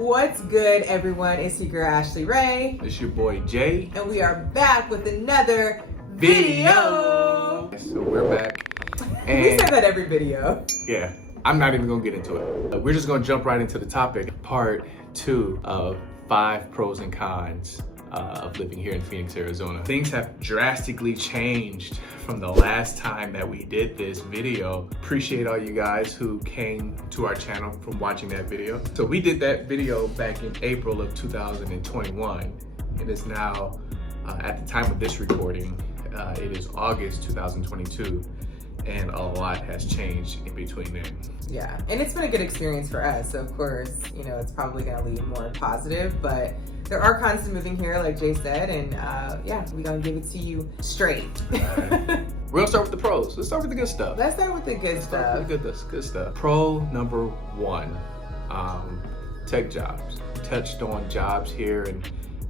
What's good, everyone? It's your girl ARayeNJay. It's your boy Jay. And we are back with another video. So we're back. And we say that every video. Yeah, I'm not even gonna get into it. We're just gonna jump right into the topic. Part 2 of 5 pros and cons of living here in Phoenix, Arizona. Things have drastically changed from the last time that we did this video. Appreciate all you guys who came to our channel from watching that video. So we did that video back in April of 2021. It is now, at the time of this recording, it is August 2022. And a lot has changed in between then. Yeah, and it's been a good experience for us. So of course, you know, it's probably gonna lead more positive, but there are cons to moving here, like Jay said, and yeah, we're gonna give it to you straight. Right. We're gonna start with the pros. Let's start with the good stuff. Let's start with the good stuff. Good stuff. Pro number 1, tech jobs. Touched on jobs here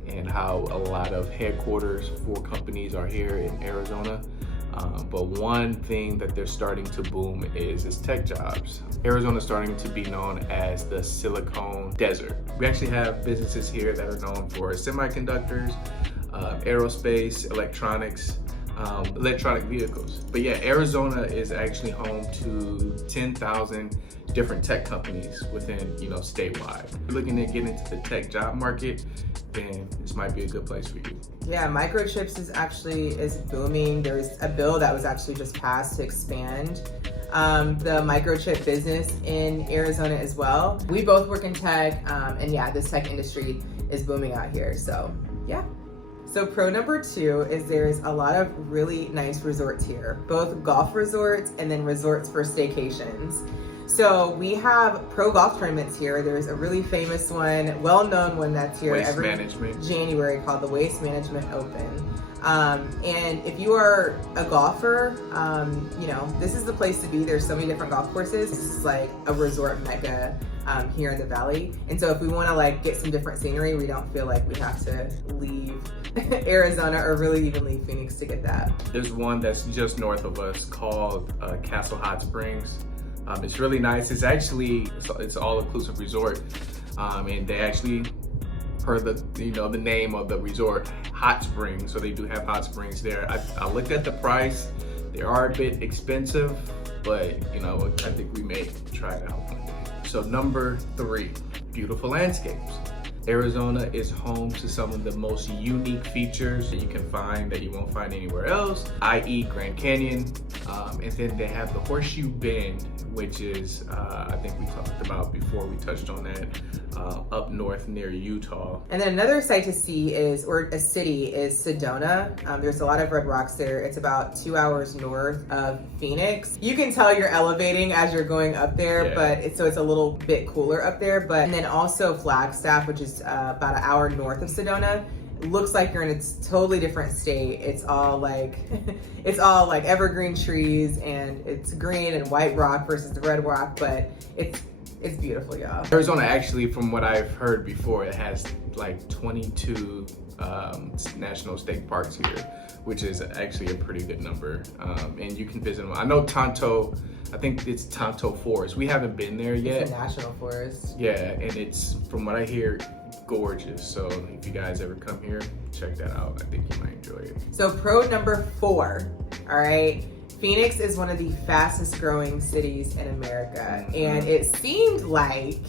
and how a lot of headquarters for companies are here in Arizona. But one thing that they're starting to boom is tech jobs. Arizona's starting to be known as the Silicon Desert. We actually have businesses here that are known for semiconductors, aerospace, electronics, electronic vehicles. But yeah, Arizona is actually home to 10,000 different tech companies within, statewide. If you're looking to get into the tech job market, then this might be a good place for you. Yeah, microchips is booming. There's a bill that was actually just passed to expand the microchip business in Arizona as well. We both work in tech, and yeah, this tech industry is booming out here. So yeah. So pro number 2 is there's a lot of really nice resorts here, both golf resorts and then resorts for staycations. So we have pro golf tournaments here. There's a really famous one, well-known one that's here every January called the Waste Management Open. And if you are a golfer, this is the place to be. There's so many different golf courses. This is like a resort mecca here in the valley. And so if we want to get some different scenery, we don't feel like we have to leave Arizona or really even leave Phoenix to get that. There's one that's just north of us called Castle Hot Springs. It's really nice. It's all-inclusive resort, and they actually, per the name of the resort, hot springs. So they do have hot springs there. I looked at the price. They are a bit expensive, but I think we may try it out one day. So number 3, beautiful landscapes. Arizona is home to some of the most unique features that you can find that you won't find anywhere else, i.e. Grand Canyon. And then they have the Horseshoe Bend, which is, I think we talked about before, we touched on that, up north near Utah. And then another site to see is Sedona. There's a lot of red rocks there. It's about 2 hours north of Phoenix. You can tell you're elevating as you're going up there, yeah. But it's a little bit cooler up there. And then also Flagstaff, which is about an hour north of Sedona. It looks like you're in a totally different state. It's all like evergreen trees, and it's green and white rock versus the red rock, but it's beautiful, y'all. Arizona actually, from what I've heard before, it has like 22 national state parks here, which is actually a pretty good number. And you can visit them. I know I think it's Tonto Forest. We haven't been there yet. It's a national forest. Yeah, and it's, from what I hear, gorgeous. So if you guys ever come here, check that out. I think you might enjoy it. So pro number 4, all right. Phoenix is one of the fastest growing cities in America. And it seemed like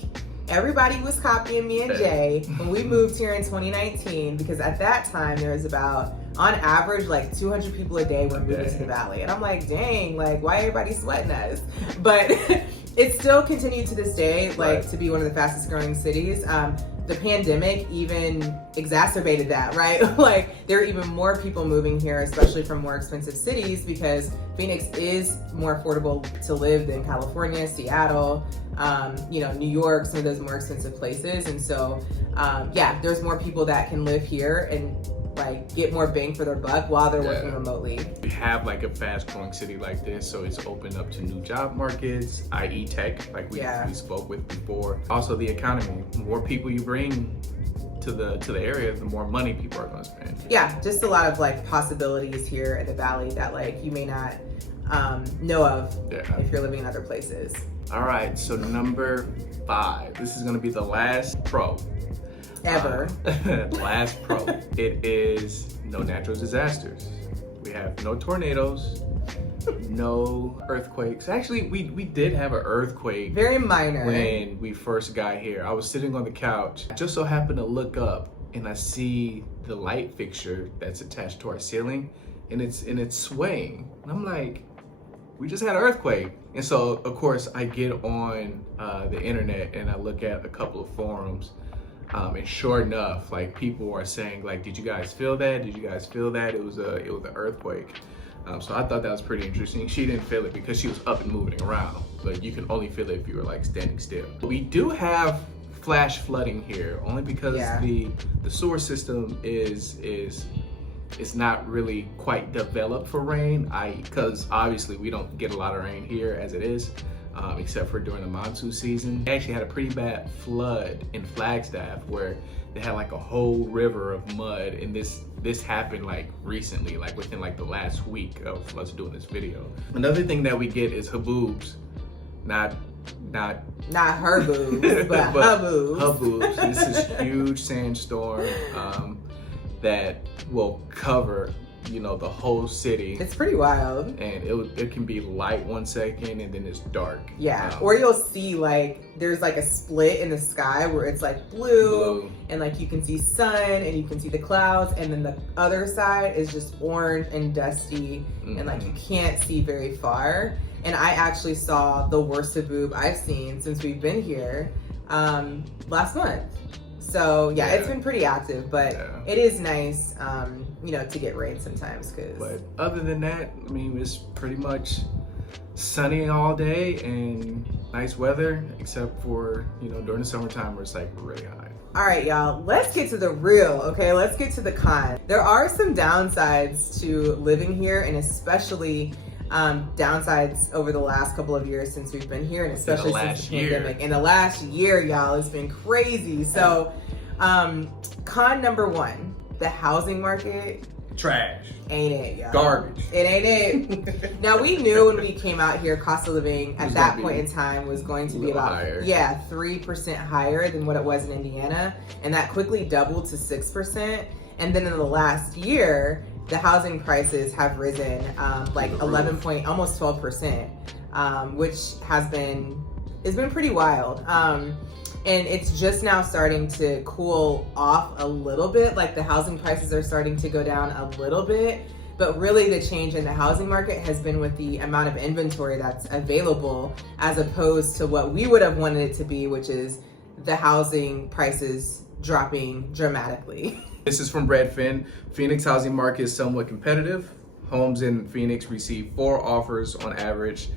everybody was copying me and Jay when we moved here in 2019, because at that time there was about, on average, like 200 people a day were moving to the valley. And I'm like, dang, why everybody sweating us? But it still continued to this day, to be one of the fastest growing cities. The pandemic even exacerbated that, right? There are even more people moving here, especially from more expensive cities, because Phoenix is more affordable to live than California, Seattle, New York, some of those more expensive places. And so, there's more people that can live here and get more bang for their buck while they're working remotely. We have a fast growing city like this, so it's opened up to new job markets, i.e. tech, we spoke with before. Also the economy, the more people you bring to the area, the more money people are going to spend. Yeah, just a lot of possibilities here in the valley that you may not know of Yeah. if you're living in other places. All right, so number 5. This is gonna be the last pro. Ever. Last pro. It is no natural disasters. We have no tornadoes, no earthquakes. Actually, we did have an earthquake. Very minor. When we first got here. I was sitting on the couch. I just so happened to look up and I see the light fixture that's attached to our ceiling, and it's swaying. And I'm like, we just had an earthquake. And so of course I get on the internet and I look at a couple of forums, and sure enough, like, people are saying, like, did you guys feel that? Did you guys feel that? It was an earthquake. So I thought that was pretty interesting. She didn't feel it because she was up and moving around, but you can only feel it if you were like standing still. We do have flash flooding here, only because the sewer system is not really quite developed for rain. Because obviously we don't get a lot of rain here as it is, except for during the monsoon season. They actually had a pretty bad flood in Flagstaff where they had like a whole river of mud, and this happened like recently, like within like the last week of us doing this video. Another thing that we get is haboobs, not her boobs, but haboobs. Haboobs. This is huge sandstorm that will cover, the whole city. It's pretty wild. And it can be light 1 second and then it's dark. Yeah, or you'll see like there's like a split in the sky where it's like blue, and like you can see sun and you can see the clouds, and then the other side is just orange and dusty, and like you can't see very far. And I actually saw the worst haboob I've seen since we've been here last month. So yeah, it's been pretty active, but it is nice, to get rain sometimes. But other than that, I mean, it's pretty much sunny all day and nice weather, except for, during the summertime where it's like really hot. All right, y'all, let's get to the real, okay? Let's get to the con. There are some downsides to living here, and especially downsides over the last couple of years since we've been here, and especially since the pandemic. In the last year, y'all, it's been crazy. So, con number 1, the housing market. Trash. Ain't it, y'all? Garbage. It ain't it. Now, we knew when we came out here, cost of living at that point in time was going to be about higher. 3% higher than what it was in Indiana, and that quickly doubled to 6%. And then in the last year, the housing prices have risen like 11 almost 12%, which has been pretty wild. And it's just now starting to cool off a little bit. Like the housing prices are starting to go down a little bit, but really the change in the housing market has been with the amount of inventory that's available, as opposed to what we would have wanted it to be, which is the housing prices dropping dramatically. This is from Redfin. Phoenix housing market is somewhat competitive. Homes in Phoenix receive 4 offers on average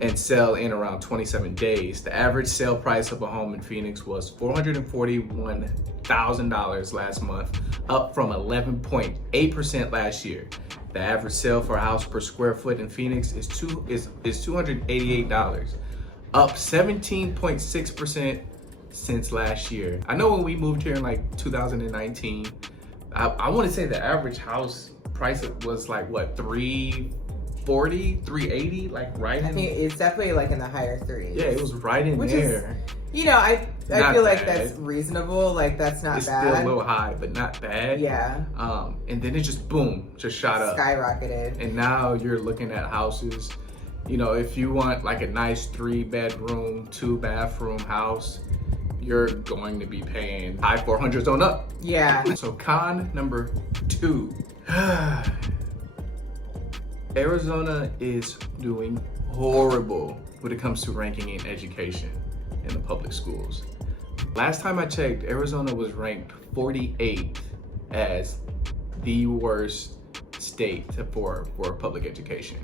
and sell in around 27 days. The average sale price of a home in Phoenix was $441,000 last month, up from 11.8% last year. The average sale for a house per square foot in Phoenix is $288, up 17.6% since last year. I know when we moved here in like 2019, I want to say the average house price was like what, $340, $380, like right. I think it's definitely like in the higher 30s. Yeah, it was right in there. I feel like that's reasonable. Like that's not bad. It's still a little high, but not bad. Yeah. And then it just shot up, skyrocketed. And now you're looking at houses. If you want like a nice 3-bedroom, 2-bathroom house, you're going to be paying high 400s on up. Yeah. So con number 2. Arizona is doing horrible when it comes to ranking in education in the public schools. Last time I checked, Arizona was ranked 48th as the worst state for public education.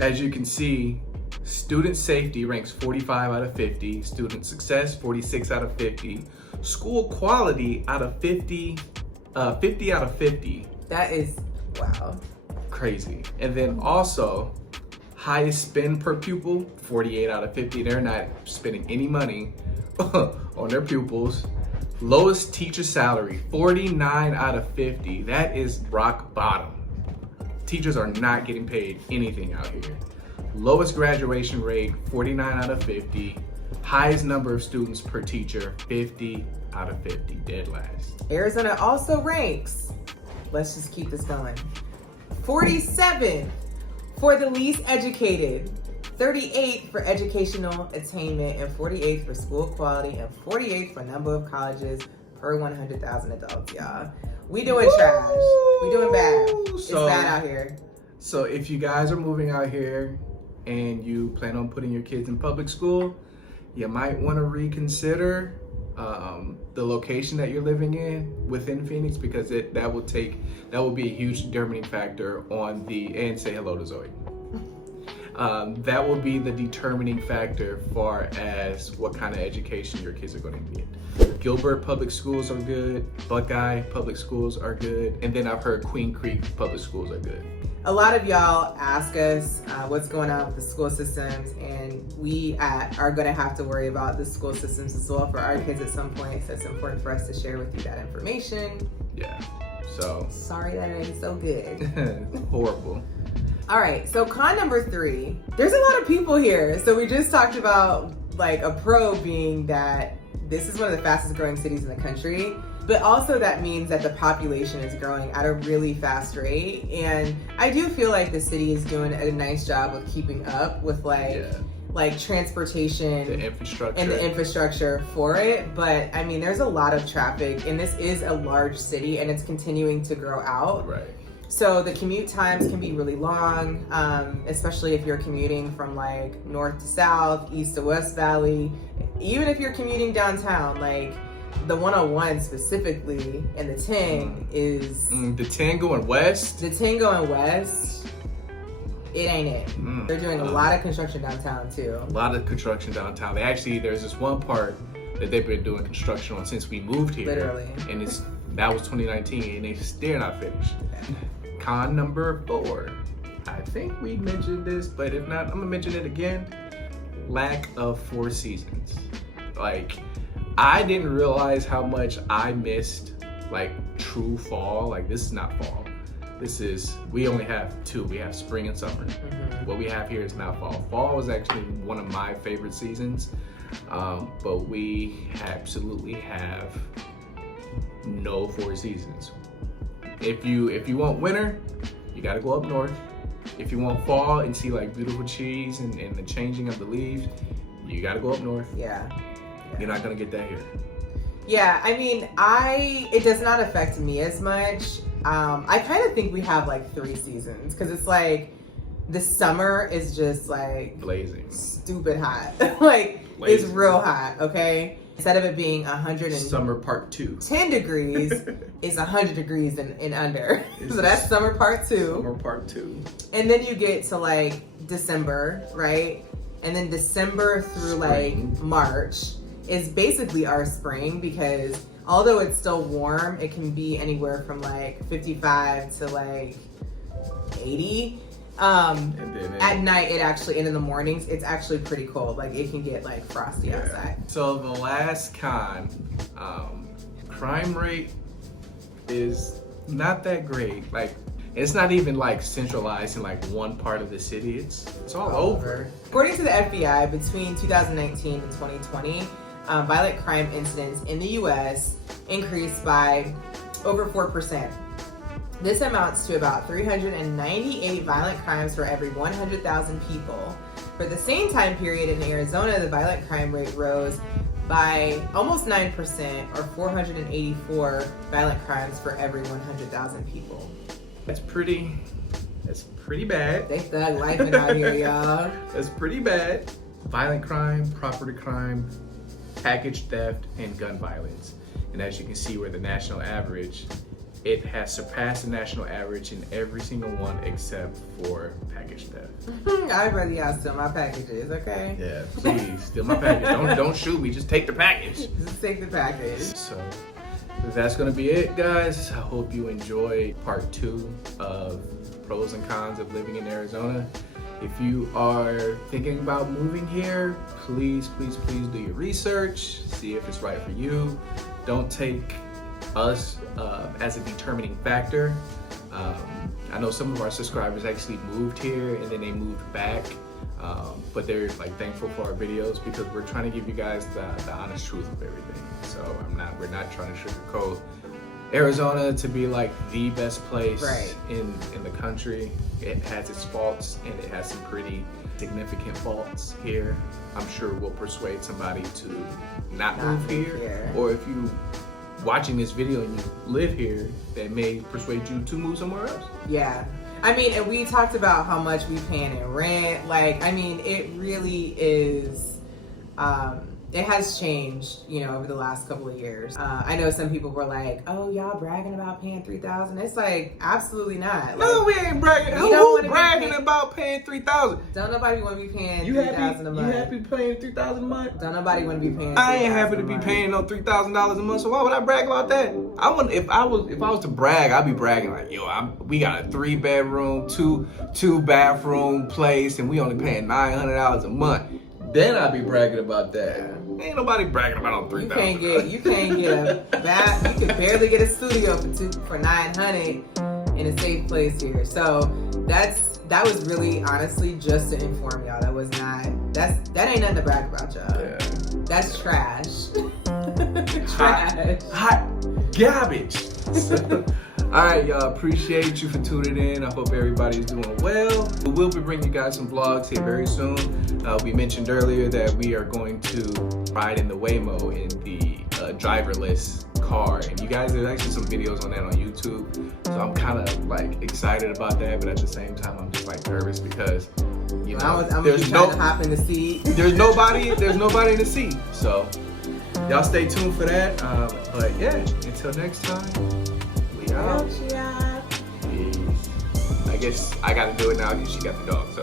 As you can see, student safety ranks 45 out of 50, student success 46 out of 50, school quality out of 50 out of 50. That is, wow. Crazy. And then also, highest spend per pupil, 48 out of 50. They're not spending any money on their pupils. Lowest teacher salary, 49 out of 50. That is rock bottom. Teachers are not getting paid anything out here. Lowest graduation rate, 49 out of 50. Highest number of students per teacher, 50 out of 50, dead last. Arizona also ranks, let's just keep this going, 47th for the least educated, 38th for educational attainment, and 48th for school quality, and 48th for number of colleges per 100,000 adults, y'all. We doing trash. We doing bad. It's bad out here. So if you guys are moving out here and you plan on putting your kids in public school, you might want to reconsider the location that you're living in within Phoenix, because that will be a huge determining factor on and say hello to Zoe. That will be the determining factor far as what kind of education your kids are going to get. Gilbert public schools are good, Buckeye public schools are good, and then I've heard Queen Creek public schools are good. A lot of y'all ask us what's going on with the school systems, and we are going to have to worry about the school systems as well for our kids at some point, so it's important for us to share with you that information. Yeah, so. Sorry that it ain't so good. Horrible. All right, so con number 3, there's a lot of people here. So we just talked about like a pro being that this is one of the fastest growing cities in the country, but also that means that the population is growing at a really fast rate. And I do feel like the city is doing a nice job of keeping up with like transportation the infrastructure and the infrastructure for it. But I mean, there's a lot of traffic, and this is a large city and it's continuing to grow out. Right. So the commute times can be really long, especially if you're commuting from like north to south, east to west valley. Even if you're commuting downtown, like the 101 specifically, and the 10 is... the 10 going west? The 10 going west, it ain't it. They're doing a lot of construction downtown too. A lot of construction downtown. There's this one part that they've been doing construction on since we moved here. Literally. And that was 2019, and they're still not finished. Con number 4. I think we mentioned this, but if not, I'm gonna mention it again. Lack of 4 seasons. Like, I didn't realize how much I missed like true fall. Like, this is not fall. We only have 2. We have spring and summer. What we have here is not fall. Fall was actually one of my favorite seasons, but we absolutely have no 4 seasons. If you want winter, you gotta go up north. If you want fall and see like beautiful trees and the changing of the leaves, you gotta go up north. Yeah. You're not gonna get that here. Yeah, I mean, it does not affect me as much. I kind of think we have like 3 seasons, because it's like the summer is just like blazing, stupid hot. Like blazing. It's real hot, okay? Instead of it being 100 and summer part 2, 10 degrees, it's 100 degrees and under. So that's summer part 2. Summer part 2. And then you get to like December, right? And then December through spring. Like March is basically our spring, because although it's still warm, it can be anywhere from like 55 to like 80. And then at night, and in the mornings, it's actually pretty cold. Like, it can get like frosty outside. So the last con, crime rate is not that great. Like, it's not even like centralized in like one part of the city. It's all over. According to the FBI, between 2019 and 2020, violent crime incidents in the U.S. increased by over 4%. This amounts to about 398 violent crimes for every 100,000 people. For the same time period in Arizona, the violent crime rate rose by almost 9%, or 484 violent crimes for every 100,000 people. That's pretty bad. They thug lifing out here, y'all. That's pretty bad. Violent crime, property crime, package theft, and gun violence. And as you can see, we're the national average. It has surpassed the national average in every single one except for package theft. I'd rather y'all steal my packages, okay? Yeah, please, steal my package. Don't shoot me, just take the package. Just take the package. So that's gonna be it, guys. I hope you enjoyed part 2 of pros and cons of living in Arizona. If you are thinking about moving here, please do your research, see if it's right for you. Don't take us as a determining factor. I know some of our subscribers actually moved here and then they moved back, but they're like thankful for our videos because we're trying to give you guys the honest truth of everything. So we're not trying to sugarcoat Arizona to be like the best place in the country. It has its faults and it has some pretty significant faults here. I'm sure we'll persuade somebody to not move here. Or if you watching this video and you live here, that may persuade you to move somewhere else. Yeah. I mean, and we talked about how much we paying in rent. Like, I mean, it really is, it has changed, you know, over the last couple of years. I know some people were like, oh, y'all bragging about paying $3,000. It's like, absolutely not. Like, no, we ain't bragging. Who bragging about paying $3,000? Don't nobody want to be paying $3,000 a month. You happy paying $3,000 a month? Don't nobody want to be paying I ain't happy to be paying no $3,000 a month, so why would I brag about that? If I was to brag, I'd be bragging like, yo, we got a 3-bedroom, two bathroom place, and we only paying $900 a month. Then I'd be bragging about that. Ain't nobody bragging about on $3,000. You can't get a bath. You could barely get a studio for $900 in a safe place here. So that was really honestly just to inform y'all. That was not. That ain't nothing to brag about, y'all. Yeah. That's trash. Trash. Hot garbage. All right, y'all, appreciate you for tuning in. I hope everybody's doing well. We will be bringing you guys some vlogs here very soon. We mentioned earlier that we are going to ride in the Waymo in the driverless car. And you guys, there's actually some videos on that on YouTube. So I'm kind of like excited about that, but at the same time, I'm just like nervous because, you know, there's no hop in the seat. There's nobody in the seat. So y'all stay tuned for that. But yeah, until next time. I guess I gotta do it now because she got the dog, so.